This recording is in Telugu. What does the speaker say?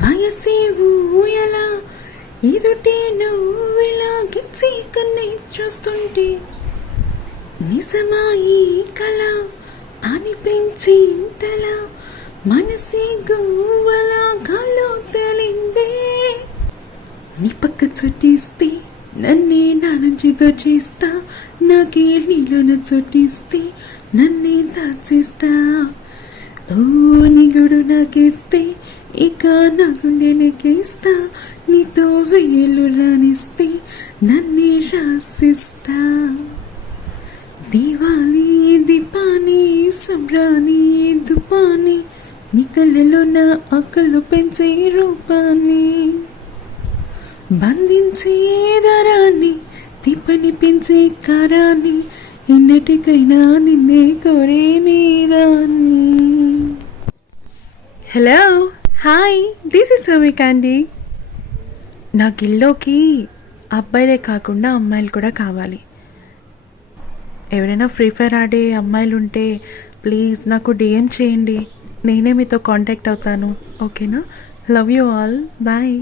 వయసే ఊయల ఎదుటే నువ్వెలా గిచ్చి కన్నే చూస్తుంటే నిజమా ఈ కళ అనిపించింతల మనసే గువ్వల గాల్లో తేలిందే. నీ పక్క చుట్టిస్తే నన్నే నా నుంచి దోచేస్తా, నాకే నీలోన చుట్టిస్తే నన్నే దాచేస్తా. ఓ నిగుడు నాకేస్తే ఇక నా గుండెలకేస్తా, నీతో వేలు రానిస్తే నన్నే రాసిస్తా. దీవాలి దీపాని సంబ్రాని దుపాని, నీ కళ్ళలో నా ఆకలు పెంచే రూపాన్ని, బంధించే దారాన్ని తిప్పని పెంచే కారాన్ని, ఎన్నటికైనా నిన్నే కోరే నీదాన్ని. Hello, hi, this is Soumika అండి. నా గిల్లోకి అబ్బాయిలే కాకుండా అమ్మాయిలు కూడా కావాలి. ఎవరైనా ఫ్రీ ఫైర్ ఆడే అమ్మాయిలు ఉంటే ప్లీజ్ నాకు డిఎం చేయండి, నేనే మీతో కాంటాక్ట్ అవుతాను. ఓకేనా? Love you all, bye.